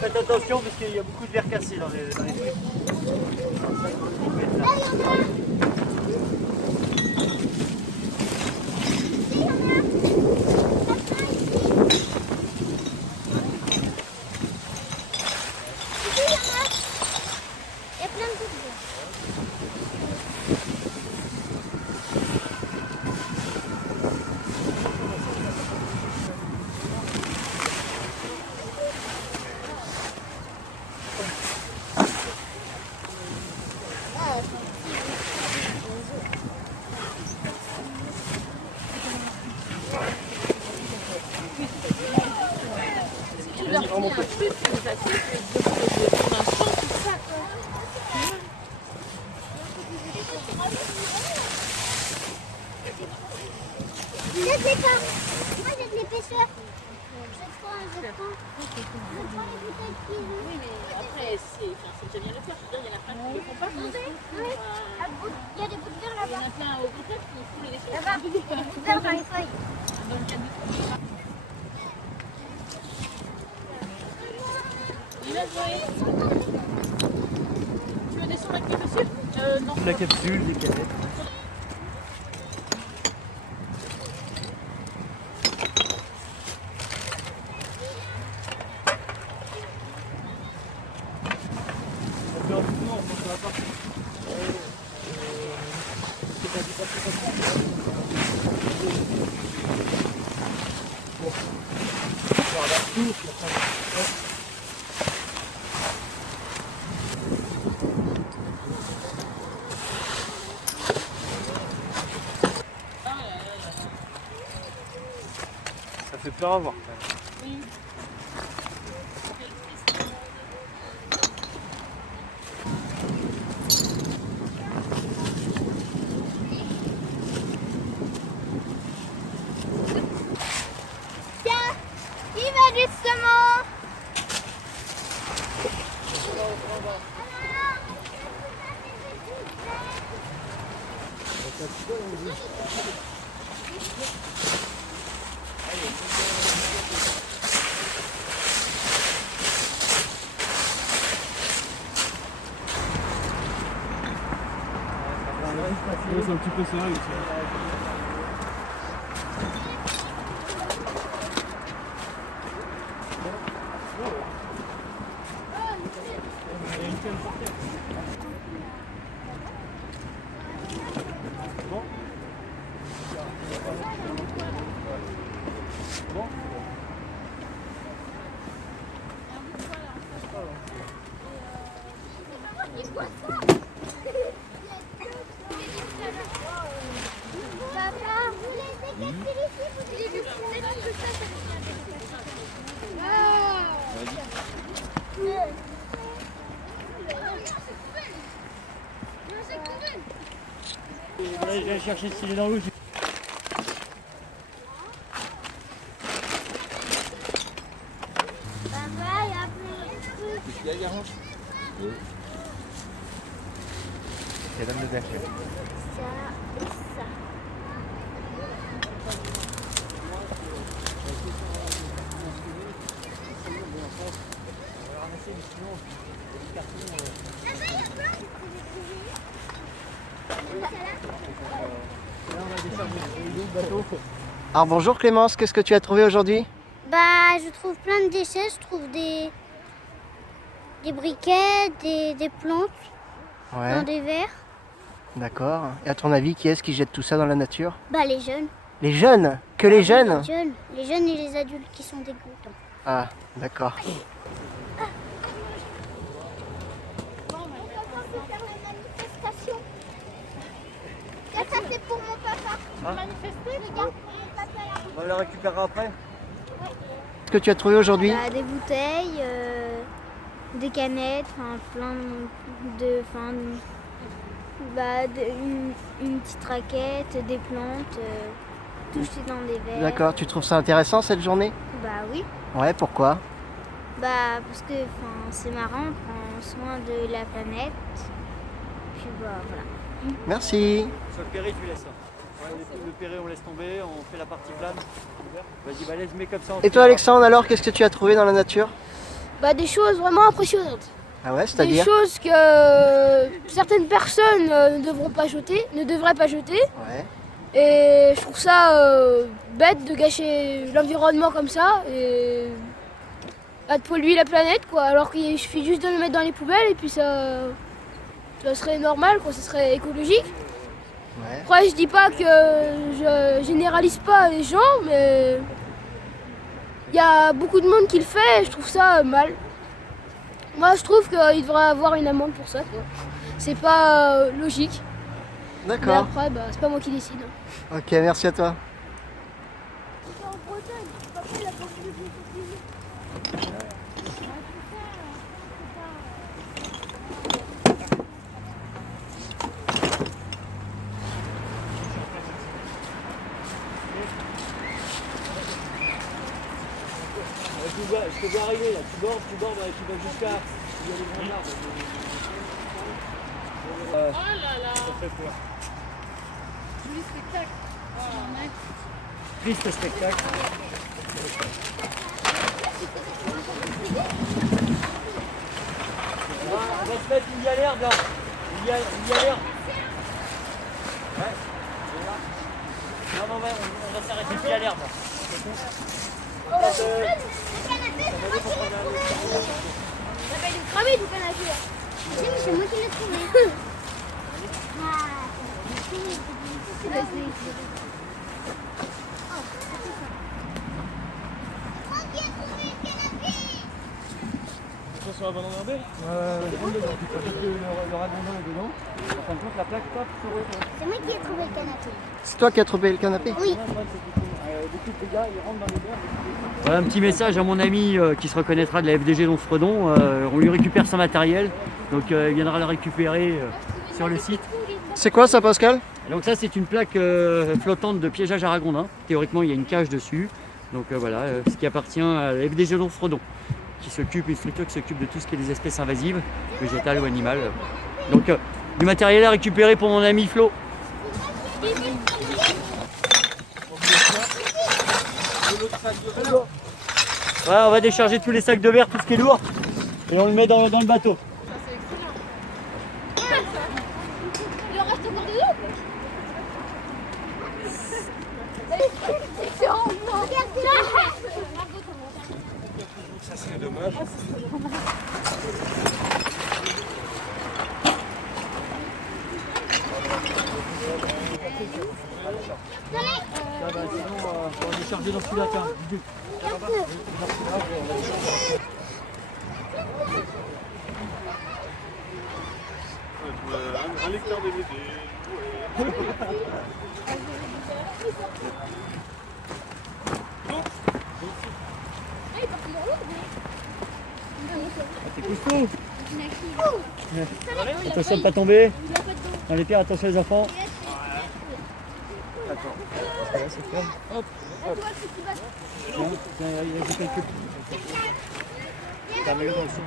Faites attention parce qu'il y a beaucoup de verres cassés dans les trucs. Je sais pas. Moi j'ai de l'épaisseur. Je prends les bouteilles qui jouent. Oui, mais après, c'est déjà bien de le faire. Je veux dire, il y en a plein qui ne le font pas. Il y a des bouts de verre Il y en là-bas. a plein au contraire qui font les déchets. Là-bas. Il y a des bouts de verre dans les feuilles. Dans le cadre du il a joué. Tu veux descendre avec les monsieur non. La capsule, les canettes. Ça fait peur à voir quand même. Oui. Tiens, il va justement. C'est un petit peu ça. Papa, vous les décapez ici, vous les décapez ça. Je vais chercher s'il est dans l'eau. Papa, il y a plein de trucs. C'est la dame de Dash. Ça et ça. Alors bonjour Clémence, qu'est-ce que tu as trouvé aujourd'hui? Bah, je trouve plein de déchets, je trouve des briquets, des plantes dans Ouais, des verres. d'accord. Et à ton avis, qui est-ce qui jette tout ça dans la nature? Bah, les jeunes. Les jeunes? Que les jeunes? Les jeunes et les adultes qui sont dégoûtants. Ah, d'accord. Ça, c'est pour mon papa. Manifester. Regarde, mon papa là. On la récupérera après. Qu'est-ce que tu as trouvé aujourd'hui? Bah, des bouteilles, des canettes, enfin plein de. Enfin, bah, une petite raquette, des plantes, tout jeté dans des verres. D'accord, tu trouves ça intéressant cette journée? Bah oui. Ouais, pourquoi? Bah parce que c'est marrant, on prend soin de la planète puis voilà. Merci. Sur le Perret, tu laisses. Ouais, le Perret, on laisse tomber, on fait la partie plane. Vas-y, bah, laisse, mets comme ça. Et toi Alexandre, alors qu'est-ce que tu as trouvé dans la nature? Bah, des choses vraiment impressionnantes. Ah ouais, Des c'est-à-dire? choses que certaines personnes ne devraient pas jeter. Ouais. Et je trouve ça bête de gâcher l'environnement comme ça et de polluer la planète, quoi. Alors qu'il suffit juste de le mettre dans les poubelles et puis ça serait normal, quoi. Ça serait écologique. Ouais. Après, je dis pas que je généralise pas les gens, mais il y a beaucoup de monde qui le fait et je trouve ça mal. Moi, je trouve qu'il devrait avoir une amende pour ça, quoi. C'est pas logique. Mais D'accord. après, bah, c'est pas moi qui décide. Ok, merci à toi. Je te vois arriver là, tu bordes, bah, tu vas jusqu'à. Il y a les grands arbres. Oh là là. Ça fait peur. Joli spectacle. Triste spectacle. On va se mettre une galère là. Une galère. Ouais. Non, on va s'arrêter une galère là. Le canapé, c'est moi qui l'ai trouvé. Ça va être cramé du canapé. Si, mais c'est moi qui l'ai trouvé. Moi qui ai trouvé le canapé. Attention sur l'abandon herbé. Le ragondin est dedans. En fin de compte, la plaque top se retrouve. C'est moi qui ai trouvé le canapé. C'est toi qui as trouvé le canapé? Oui. Voilà un petit message à mon ami qui se reconnaîtra de la FDG Lons-Fredon. On lui récupère son matériel, donc il viendra le récupérer sur le site. C'est quoi ça, Pascal? Et donc ça c'est une plaque flottante de piégeage à ragondin. Théoriquement il y a une cage dessus. Donc voilà, ce qui appartient à la FDG Lons-Fredon, une structure qui s'occupe de tout ce qui est des espèces invasives, végétales ou animales. Donc du matériel à récupérer pour mon ami Flo. Voilà, on va décharger tous les sacs de verre, tout ce qui est lourd, et on le met dans le bateau. Il en reste encore de l'eau. Ça serait dommage. Sinon, on va décharger dans celui-là, tiens. Un lecteur DVD. T'es costaud. Attention de ne pas tomber. Dans les pierres, attention les enfants. Hop, hop. Tiens, il y a quelques... Mets-le dans le son.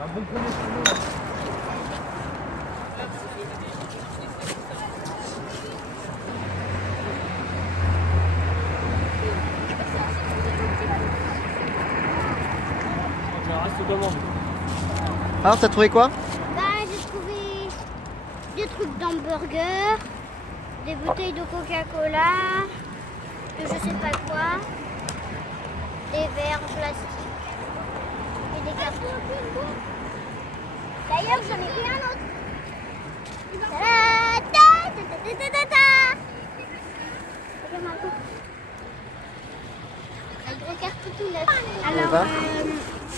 Un bon premier tournoi. Reste devant. Alors, t'as trouvé quoi? Bah, j'ai trouvé des trucs d'hamburger, des bouteilles de Coca-Cola, de je sais pas quoi, des verres en plastique et des cartons. D'ailleurs, j'en ai pris un autre. Ta-da, ta, ta, ta, ta, ta, ta. Regarde un peu. Un gros carton tout neuf. Alors,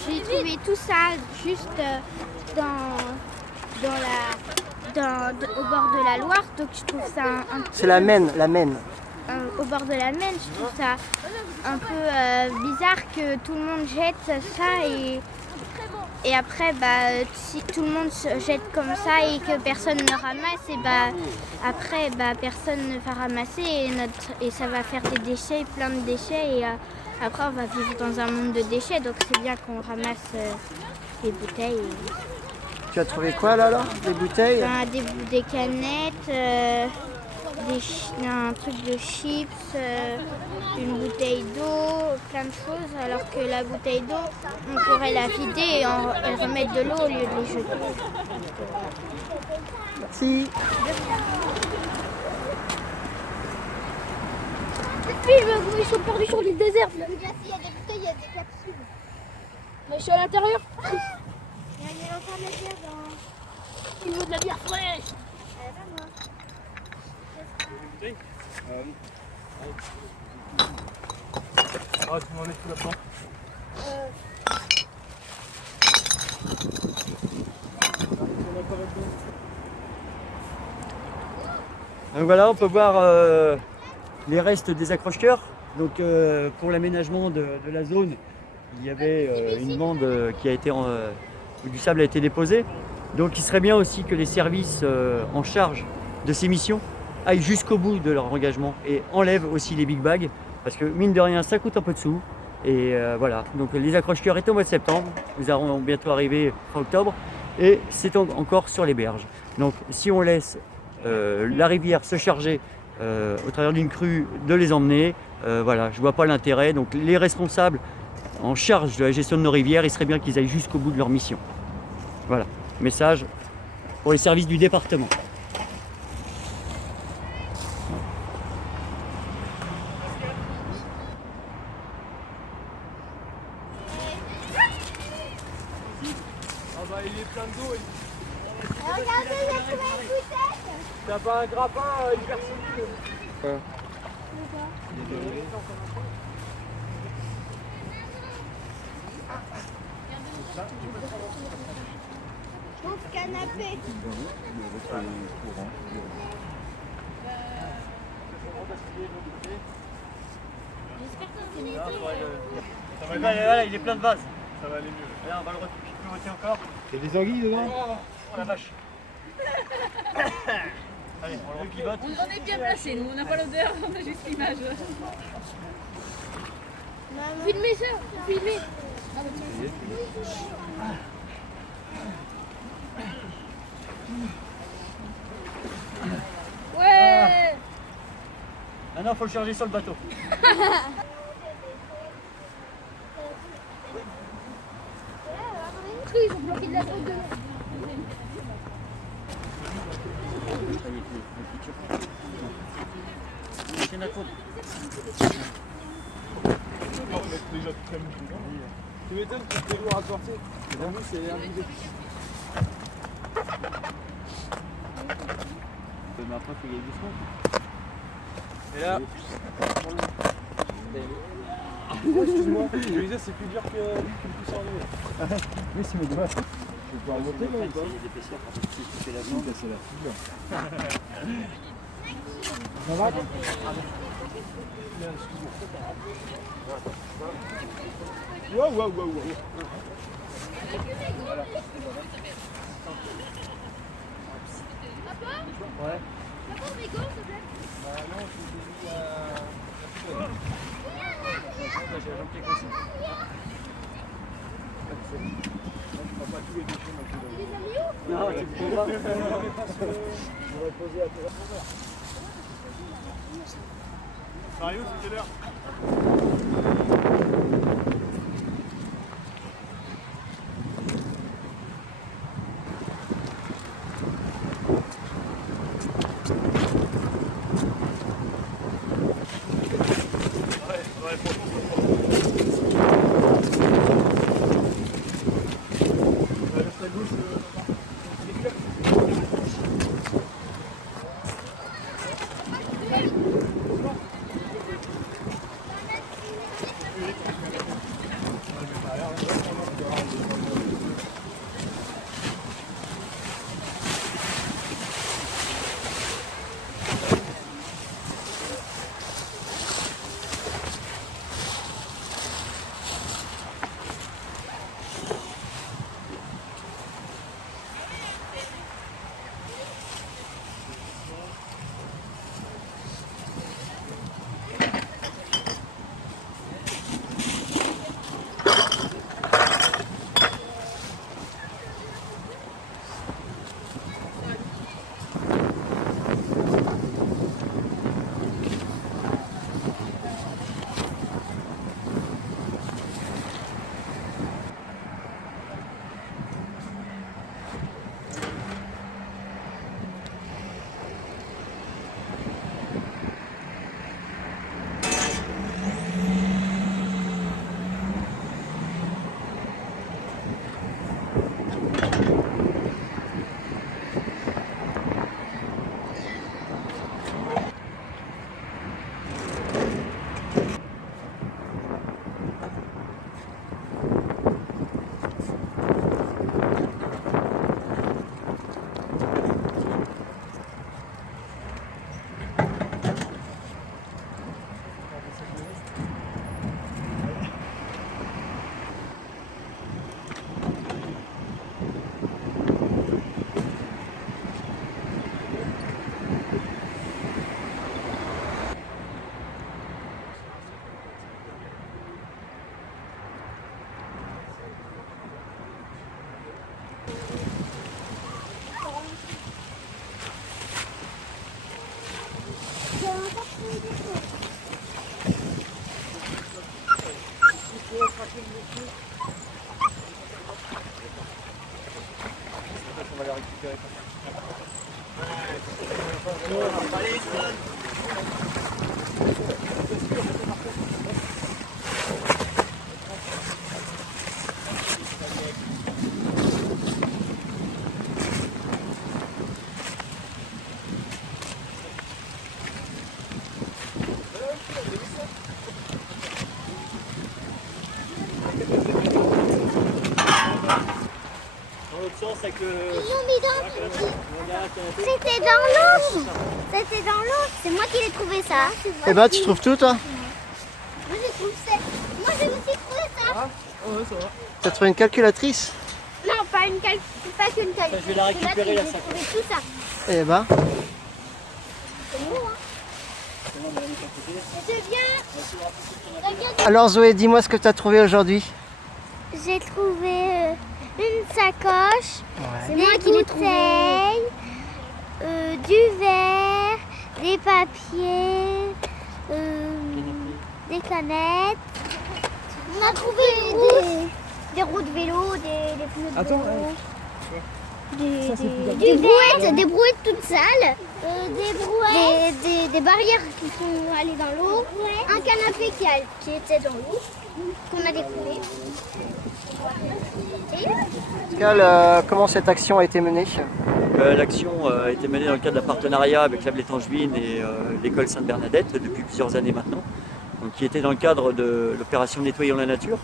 j'ai trouvé tout ça juste au bord de la Loire, donc je trouve ça C'est la Maine, au bord de la Maine, je trouve ça un peu bizarre que tout le monde jette ça et après si tout le monde se jette comme ça et que personne ne ramasse, et après personne ne va ramasser et ça va faire des déchets, plein de déchets et après on va vivre dans un monde de déchets, donc c'est bien qu'on ramasse les bouteilles. Tu as trouvé quoi là alors? Des bouteilles? Des canettes, un truc de chips, une bouteille d'eau, plein de choses. Alors que la bouteille d'eau, on pourrait la vider et remettre de l'eau au lieu de les jeter. Merci. Ils sont perdus sur l'île déserte. Là. Il y a des bouteilles, il y a des capsules. Mais je suis à l'intérieur. Il y a encore de la bière dans... Il veut de la bière fraîche. Ah, tu m'en es tout là-dedans. Donc voilà, on peut voir les restes des accroche-cœurs. Donc pour l'aménagement de la zone, il y avait une bande qui a été où du sable a été déposé. Donc il serait bien aussi que les services en charge de ces missions aillent jusqu'au bout de leur engagement et enlèvent aussi les big bags parce que mine de rien ça coûte un peu de sous. Et voilà, donc les accroche-cœurs étaient au mois de septembre, nous allons bientôt arriver fin octobre et c'est encore sur les berges. Donc si on laisse la rivière se charger au travers d'une crue de les emmener, voilà, je vois pas l'intérêt. Donc les responsables en charge de la gestion de nos rivières, il serait bien qu'ils aillent jusqu'au bout de leur mission. Voilà, message pour les services du département. Ah bah il est plein d'eau. Regardez, il y a trouvé une bouteille. T'as pas un grappin hyper solide? Pauvre canapé. Voilà, il est plein de vases. Ça va aller mieux. Là, on va le pivoter encore. Il y a des anguilles dedans? Oh la vache. Allez, on le pivote. On est bien placés, nous, on n'a pas l'odeur, on a juste l'image. Filmez ça, filmez. Ouais. Maintenant, il faut le charger sur le bateau. Ils ont bloqué de la drogue dedans. Déjà très bien. Tu m'étonnes que c'est lourd à porter. En plus, c'est abusé. Mais après, il faut y aller doucement. Et là. Oh, excuse-moi, je me disais c'est plus dur que le pouce en haut. Oui, c'est mes doigts. Je vais pouvoir monter là ou pas? Il y a d'épaisseur quand tu fais la viande. C'est la figure. Ça va? Waouh, waouh, waouh, waouh. Ouais. Papa, on rigole, s'il te plaît. J'ai un pied aussi. Non, tu ne peux pas. J'aurais posé à tes répondeurs. Mario, c'est quelle heure? Dans l'autre sens avec le... Ils ont mis dans... C'était dans l'eau. C'était dans l'eau. C'est moi qui l'ai trouvé ça. Eh ben, tu trouves tout, toi? Moi j'ai trouvé ça. Moi j'ai aussi trouvé ça. Ouais, ça va. T'as trouvé une calculatrice? Non, pas qu'une calculatrice. Je vais la récupérer la J'ai sac. trouvé tout ça. Eh ben, C'est nous, hein. C'est bien. Regarde. alors Zoé, dis-moi ce que t'as trouvé aujourd'hui. J'ai trouvé une sacoche, Ouais. des bouteilles, du verre, des papiers, des canettes. On a trouvé des roues de vélo, des pneus de Attends, vélo. Des brouettes toutes sales, des barrières qui sont allées dans l'eau, un canapé qui était dans l'eau, qu'on a découvert. Pascal, comment cette action a été menée? L'action a été menée dans le cadre d'un partenariat avec la Blétangevine et l'école Sainte-Bernadette depuis plusieurs années maintenant, donc, qui était dans le cadre de l'opération Nettoyons la nature,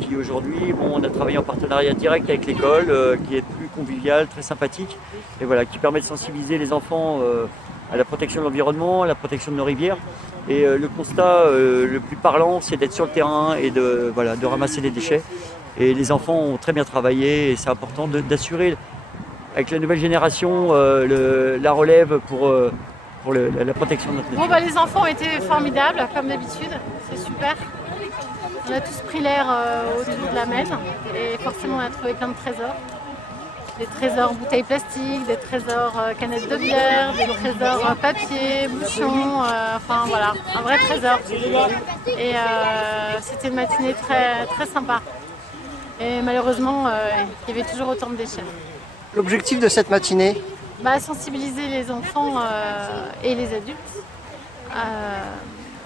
qui aujourd'hui, bon, on a travaillé en partenariat direct avec l'école, qui est plus conviviale, très sympathique, et voilà, qui permet de sensibiliser les enfants à la protection de l'environnement, à la protection de nos rivières. Et le constat le plus parlant, c'est d'être sur le terrain et de ramasser les déchets. Et les enfants ont très bien travaillé et c'est important d'assurer avec la nouvelle génération la relève pour la protection de notre nature. Bon, bah, les enfants ont été formidables, comme d'habitude, c'est super. On a tous pris l'air autour de la Maine et forcément on a trouvé plein de trésors. Des trésors bouteilles plastiques, des trésors canettes de bière, des trésors papier, bouchons, enfin voilà, un vrai trésor. Et c'était une matinée très, très sympa. Et malheureusement, il y avait toujours autant de déchets. L'objectif de cette matinée? Bah, sensibiliser les enfants et les adultes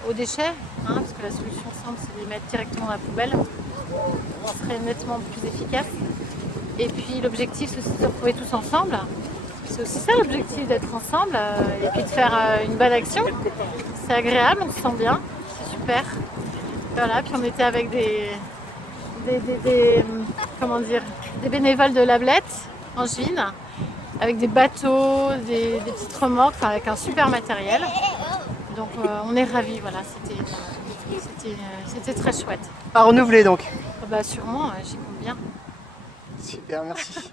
aux déchets, hein, parce que la solution simple c'est de les mettre directement dans la poubelle. Ce serait nettement plus efficace. Et puis l'objectif c'est aussi de se retrouver tous ensemble. C'est aussi ça l'objectif, d'être ensemble et puis de faire une bonne action. C'est agréable, on se sent bien, c'est super. Voilà, puis on était avec des bénévoles de l'Ablette, Angevine, avec des bateaux, des petites remorques, enfin, avec un super matériel. Donc on est ravis, voilà, c'était très chouette. À renouveler donc. Bah sûrement, j'y compte bien. Super, merci.